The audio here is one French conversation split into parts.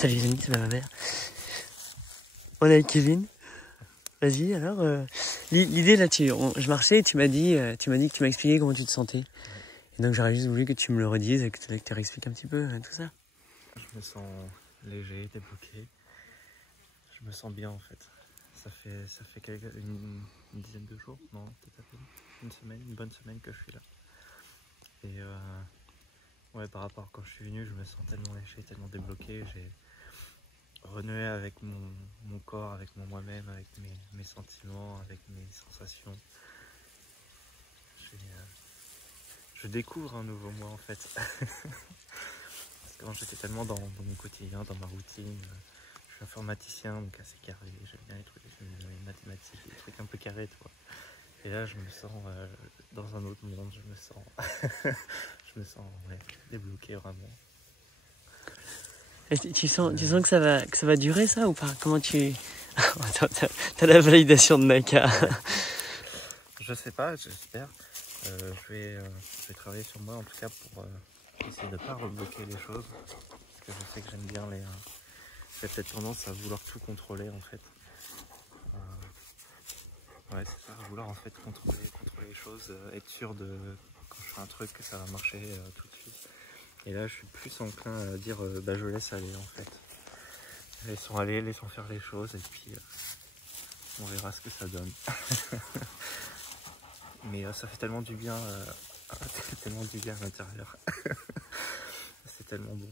Salut les amis, c'est ma mère. On est avec Kevin. Vas-y, alors, l'idée là, je marchais et tu m'as dit que tu m'as expliqué comment tu te sentais. Ouais. Et donc j'aurais juste voulu que tu me le redises et que tu réexpliques un petit peu tout ça. Je me sens léger, débloqué. Je me sens bien en fait. Ça fait une dizaine de jours, non, peut-être à peine. Une bonne semaine que je suis là. Et ouais, par rapport à quand je suis venu, je me sens tellement léger, tellement débloqué. J'ai renoué avec mon corps, avec moi-même, avec mes sentiments, avec mes sensations. Je découvre un nouveau moi en fait. Parce qu'avant j'étais tellement dans mon quotidien, dans ma routine. Je suis informaticien, donc assez carré. J'aime bien les mathématiques, les trucs un peu carrés, tu vois. Et là je me sens dans un autre monde, je me sens ouais, débloqué vraiment. Et tu sens que ça va durer ça ou pas? Comment tu... Attends, t'as la validation de Naka. Je sais pas, j'espère. Je vais travailler sur moi en tout cas pour essayer de ne pas rebloquer les choses. Parce que je sais que j'aime bien les... j'ai peut-être tendance à vouloir tout contrôler en fait. Ouais, c'est ça, vouloir en fait contrôler les choses, être sûr de quand je fais un truc que ça va marcher tout de suite. Et là je suis plus enclin à dire bah je laisse aller en fait. Laissons aller, laissons faire les choses et puis on verra ce que ça donne. Mais ça fait tellement du bien, tellement du bien à l'intérieur. C'est tellement bon.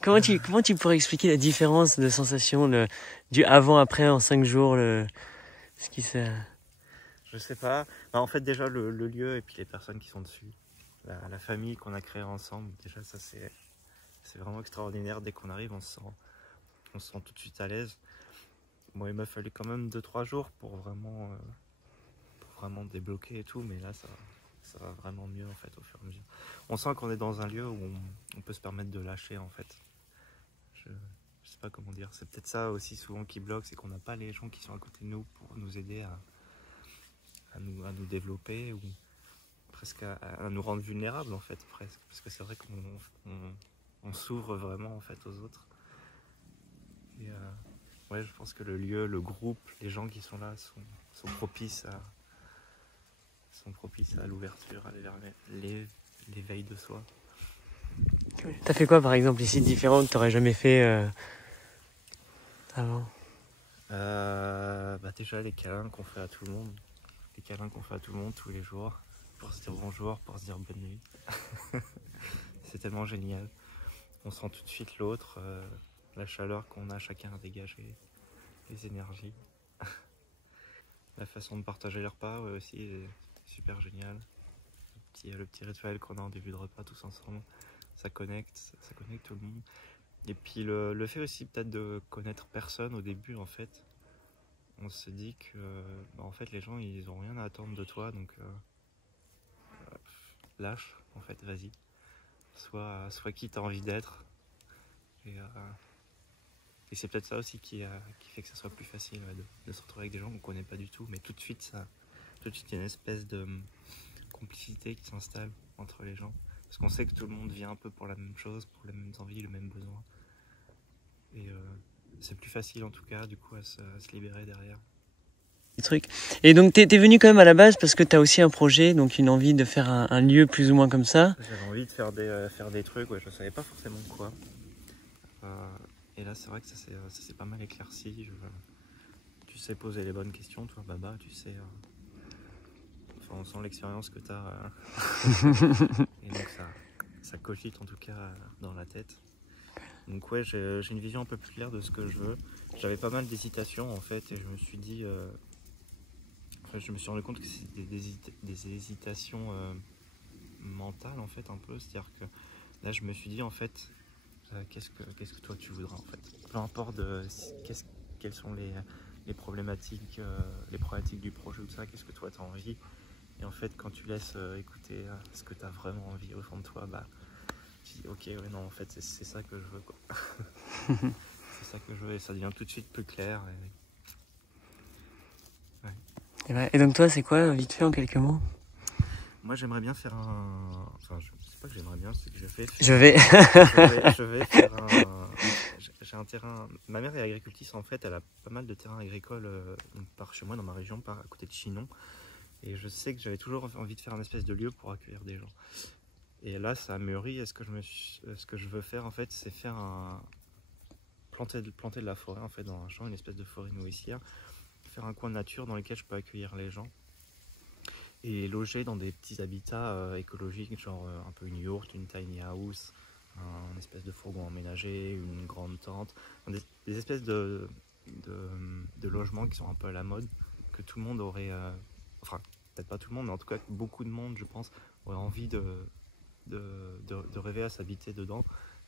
Comment tu pourrais expliquer la différence de sensation du avant-après en 5 jours ce qui se... Je sais pas. Bah, en fait déjà le lieu et puis les personnes qui sont dessus. La famille qu'on a créée ensemble, déjà ça c'est vraiment extraordinaire. Dès qu'on arrive on se sent tout de suite à l'aise. Bon, il m'a fallu quand même 2-3 jours pour vraiment débloquer et tout, mais là ça va vraiment mieux en fait au fur et à mesure. On sent qu'on est dans un lieu où on peut se permettre de lâcher en fait. Je sais pas comment dire, c'est peut-être ça aussi souvent qui bloque, c'est qu'on n'a pas les gens qui sont à côté de nous pour nous aider à nous développer ou presque à nous rendre vulnérables en fait, presque. Parce que c'est vrai qu'on s'ouvre vraiment en fait aux autres. Et ouais, je pense que le lieu, le groupe, les gens qui sont là sont propices à l'ouverture, à l'éveil de soi. T'as fait quoi par exemple ici de différent que t'aurais jamais fait avant? Bah déjà les câlins qu'on fait à tout le monde. Les câlins qu'on fait à tout le monde tous les jours. Pour se dire bonjour, pour se dire bonne nuit. C'est tellement génial. On sent tout de suite l'autre, la chaleur qu'on a chacun à dégager, les énergies. La façon de partager les repas ouais, aussi est super génial. Le petit rituel qu'on a en début de repas tous ensemble, ça connecte tout le monde. Et puis le fait aussi peut-être de connaître personne au début en fait, on se dit que bah, en fait les gens ils ont rien à attendre de toi donc lâche en fait, vas-y. Sois qui t'as envie d'être. Et c'est peut-être ça aussi qui fait que ça soit plus facile ouais, de se retrouver avec des gens qu'on ne connaît pas du tout, mais tout de suite il y a une espèce de complicité qui s'installe entre les gens. Parce qu'on sait que tout le monde vient un peu pour la même chose, pour les mêmes envies, le même besoin. Et c'est plus facile en tout cas du coup à se libérer derrière. Trucs. Et donc t'es venu quand même à la base parce que t'as aussi un projet, donc une envie de faire un lieu plus ou moins comme ça. J'avais envie de faire des trucs, ouais, je savais pas forcément quoi. Et là c'est vrai que ça s'est pas mal éclairci. Tu sais poser les bonnes questions, toi Baba, tu sais. Enfin, on sent l'expérience que tu as. Et donc ça cogite en tout cas dans la tête. Donc ouais, j'ai une vision un peu plus claire de ce que je veux. J'avais pas mal d'hésitations en fait et je me suis dit... enfin, je me suis rendu compte que c'est des hésitations mentales en fait un peu. C'est-à-dire que là je me suis dit en fait, qu'est-ce que toi tu voudras en fait. Peu importe quelles sont les problématiques du projet ou tout ça, qu'est-ce que toi tu as envie. Et en fait, quand tu laisses écouter ce que tu as vraiment envie au fond de toi, bah, tu dis ok, ouais, non, en fait, c'est ça que je veux, quoi. C'est ça que je veux et ça devient tout de suite plus clair. Ouais. Et donc toi, c'est quoi, vite fait, en quelques mots? Moi, j'aimerais bien faire enfin, pas que j'aimerais bien, c'est que Je vais. je vais faire un... J'ai un terrain... Ma mère est agricultrice en fait, elle a pas mal de terrains agricoles par chez moi, dans ma région, par à côté de Chinon. Et je sais que j'avais toujours envie de faire un espèce de lieu pour accueillir des gens. Et là, ça a mûri. Et ce que je veux faire en fait, c'est faire planter de la forêt en fait dans un champ, une espèce de forêt nourricière. Faire un coin de nature dans lequel je peux accueillir les gens. Et loger dans des petits habitats écologiques, genre un peu une yourte, une tiny house, un espèce de fourgon aménagé, une grande tente, des espèces de logements qui sont un peu à la mode, que tout le monde aurait, enfin peut-être pas tout le monde, mais en tout cas beaucoup de monde, je pense, aurait envie de rêver à s'habiter dedans,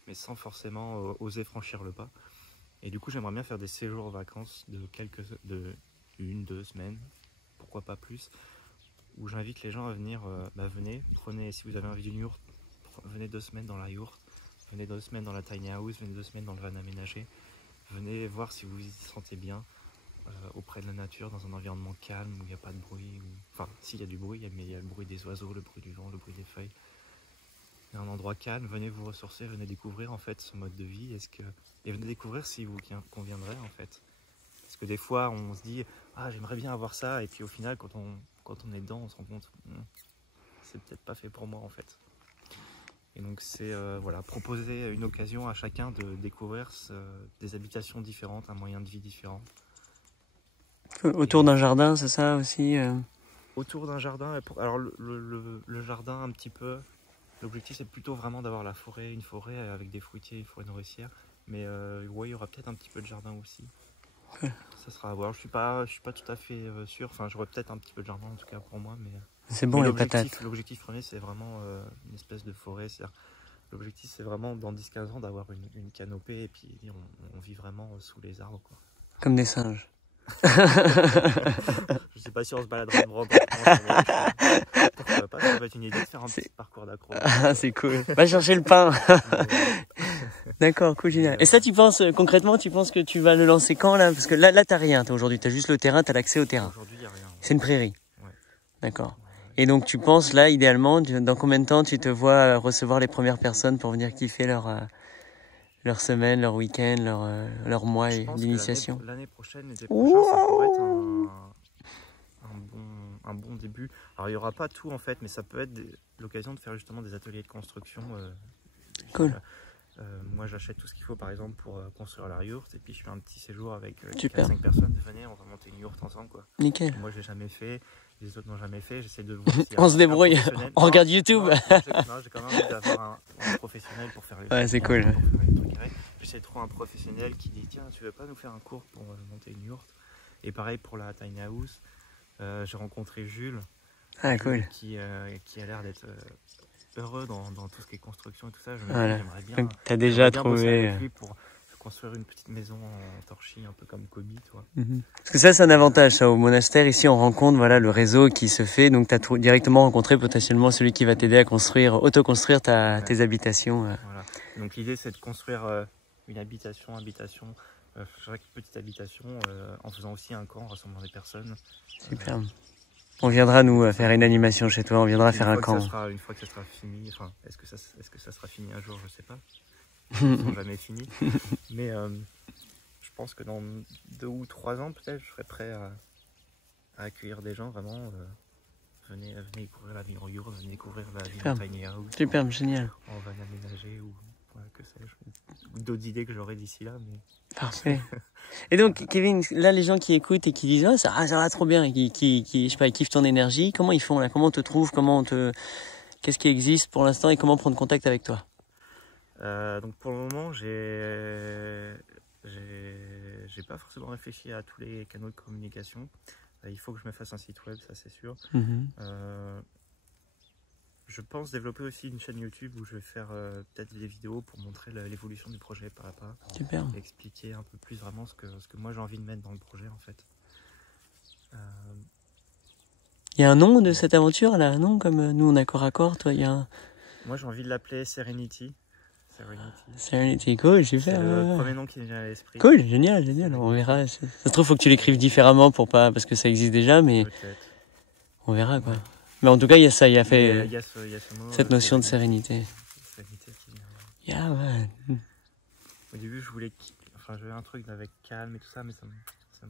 mais sans forcément oser franchir le pas. Et du coup, j'aimerais bien faire des séjours en vacances de 1-2 semaines, pourquoi pas plus, où j'invite les gens à venir, venez, prenez, si vous avez envie d'une yourte, venez 2 semaines dans la yourte, venez 2 semaines dans la tiny house, venez 2 semaines dans le van aménagé, venez voir si vous vous y sentez bien, auprès de la nature, dans un environnement calme, où il n'y a pas de bruit, enfin, s'il y a du bruit, mais il y a le bruit des oiseaux, le bruit du vent, le bruit des feuilles. Il y a un endroit calme, venez vous ressourcer, venez découvrir en fait ce mode de vie, et venez découvrir si vous conviendrait en fait. Parce que des fois, on se dit « Ah, j'aimerais bien avoir ça », et puis au final, quand on est dedans, on se rend compte c'est peut-être pas fait pour moi en fait. Et donc c'est voilà, proposer une occasion à chacun de découvrir des habitations différentes, un moyen de vie différent. Autour d'un jardin, c'est ça aussi Autour d'un jardin, alors le jardin un petit peu, l'objectif c'est plutôt vraiment d'avoir une forêt avec des fruitiers, une forêt nourricière. Mais ouais, il y aura peut-être un petit peu de jardin aussi. Ouais. Ça sera à voir. Je suis pas tout à fait sûr. Enfin, j'aurai peut-être un petit peu de jardin en tout cas pour moi, mais c'est bon les patates. L'objectif premier, c'est vraiment une espèce de forêt. L'objectif, c'est vraiment dans 10-15 ans d'avoir une canopée et puis on vit vraiment sous les arbres, quoi. Comme des singes. Je sais pas si on se baladera de bras. Pourquoi pas, ça va être une idée de faire un petit parcours d'accro. Ah, c'est cool. Va chercher le pain. D'accord, cool, génial. Et ça, tu penses, concrètement, tu penses que tu vas le lancer quand, là? Parce que là, t'as rien, aujourd'hui. T'as juste le terrain, t'as l'accès au terrain. Aujourd'hui, il n'y a rien. C'est une prairie. Ouais. D'accord. Ouais. Et donc, tu penses, là, idéalement, dans combien de temps tu te vois recevoir les premières personnes pour venir kiffer leur semaine, leur week-end, leur mois d'initiation? L'année prochaine, l'été prochain, ça pourrait être un bon début. Alors, il n'y aura pas tout, en fait, mais ça peut être l'occasion de faire justement des ateliers de construction. Cool. Moi, j'achète tout ce qu'il faut, par exemple, pour construire la yourte, et puis je fais un petit séjour avec 5 personnes. Venez, on va monter une yourte ensemble, quoi. Nickel. Moi, je l'ai jamais fait, les autres n'ont jamais fait. J'essaie de voir. On se débrouille. On regarde YouTube. Non, j'ai quand même envie d'avoir un professionnel pour faire les ouais, c'est cool. J'essaie de trouver un professionnel qui dit tiens, tu veux pas nous faire un cours pour monter une yourte? Et pareil pour la tiny house. J'ai rencontré Jules. Ah, cool. Qui a l'air d'être heureux dans tout ce qui est construction et tout ça. Voilà. J'aimerais bien. Donc, t'as déjà trouvé. Avec lui pour construire une petite maison en torchis, un peu comme Kobe, toi. Parce que ça, c'est un avantage, ça. Au monastère, ici, on rencontre, voilà, le réseau qui se fait. Donc, t'as directement rencontré potentiellement celui qui va t'aider à autoconstruire tes habitations. Voilà. Donc, l'idée, c'est de construire une habitation, je dirais que petite habitation, en faisant aussi un camp, rassemblant des personnes. Super. On viendra nous faire une animation chez toi, on viendra faire un camp. Une fois que ça sera fini, enfin, est-ce que ça sera fini un jour, je sais pas. Ils sont jamais finis. Mais je pense que dans 2 ou 3 ans, peut-être, je serai prêt à accueillir des gens vraiment. Venez découvrir la vie en yourte, venez découvrir la vie en tiny house. Super, génial. En van aménagé ou que sais-je. Ou d'autres idées que j'aurai d'ici là. Mais... Parfait. Et donc, Kevin, là, les gens qui écoutent et qui disent « Ah, ça va trop bien », et je sais pas, ils kiffent ton énergie, comment ils font là? Comment on te trouve? Qu'est-ce qui existe pour l'instant et comment prendre contact avec toi? Donc pour le moment, j'ai pas forcément réfléchi à tous les canaux de communication. Il faut que je me fasse un site web, ça c'est sûr. Je pense développer aussi une chaîne YouTube où je vais faire peut-être des vidéos pour montrer l'évolution du projet pas à pas. Super. Et expliquer un peu plus vraiment ce que moi j'ai envie de mettre dans le projet en fait. Il y a un nom de cette aventure là, non? Comme nous on a corps à corps, toi il y a un... Moi j'ai envie de l'appeler Serenity. Serenity, cool, super. C'est le premier nom qui me vient à l'esprit. Cool, génial. On verra. Ça se trouve, faut que tu l'écrives différemment parce que ça existe déjà, mais peut-être. On verra quoi. Ouais. Mais en tout cas, il y a ça, il y a Il y a ce mot, cette notion de sérénité. Sérénité qui vient. Yeah, ouais. Au début, j'avais un truc avec calme et tout ça, mais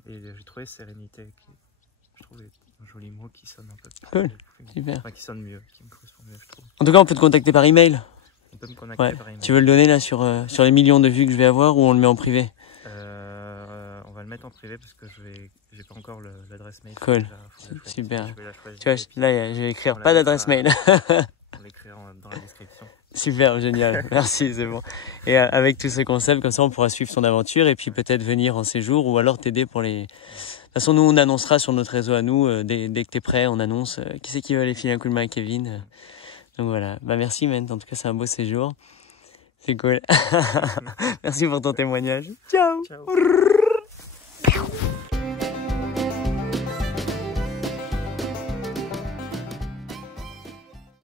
et j'ai trouvé sérénité, je trouvais un joli mot qui sonne un peu Cool. plus, Super. enfin, qui sonne mieux, qui me correspond mieux, je trouve. En tout cas, on peut te contacter par email. On peut me contacter Ouais. par email. Tu veux le donner là sur les millions de vues que je vais avoir ou on le met en privé? On va le mettre en privé parce que j'ai pas encore l'adresse mail. Cool. Super. Tu vois, là, je vais écrire pas d'adresse mail. On l'écrira dans la description. Super, génial. Merci, c'est bon. Et avec tous ces concepts, comme ça, on pourra suivre ton aventure et puis peut-être venir en séjour ou alors t'aider pour les... De toute façon, nous, on annoncera sur notre réseau à nous, dès que t'es prêt, on annonce qui c'est qui veut aller filer un coup de main à Kevin. Donc voilà. Bah, merci, man. En tout cas, c'est un beau séjour. C'est cool. Merci pour ton témoignage. Ciao. Ciao.